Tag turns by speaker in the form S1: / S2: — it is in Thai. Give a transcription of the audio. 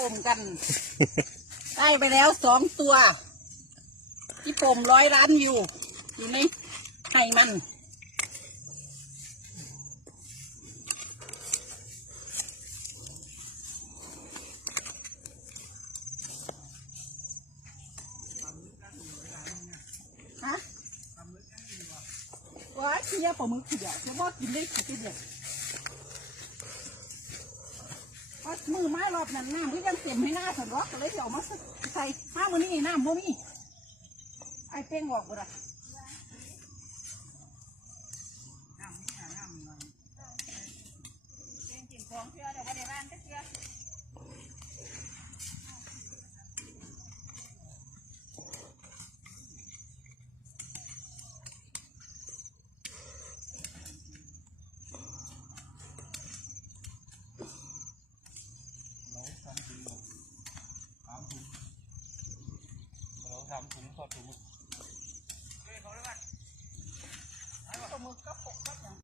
S1: ปมกัน ได้ไปแล้วสองตัวที่ปมร้อยล้านวิวอยู่ในไห่มัน ฮะว้ายเคี้ยปลาหมึกทีเดียวบอกกินได้ทีเดียวว่า มือไม้รอบนั้นน้ำก็ยังเต็มให้หน้าสันรอกก็เลยเดี๋ยวมาใส่ห้ามือนี่น้ำบ่มีไอ้เป้งบอกบ่ได้น้ำนี่น้ำหน่อยเป้งกินของเชื่อเดี๋ยวบ่ได้บ้านก็เชื่
S2: ทำถุงสอดถุง
S1: เลยเขาเลยกันไอ้ว่ามือกับผ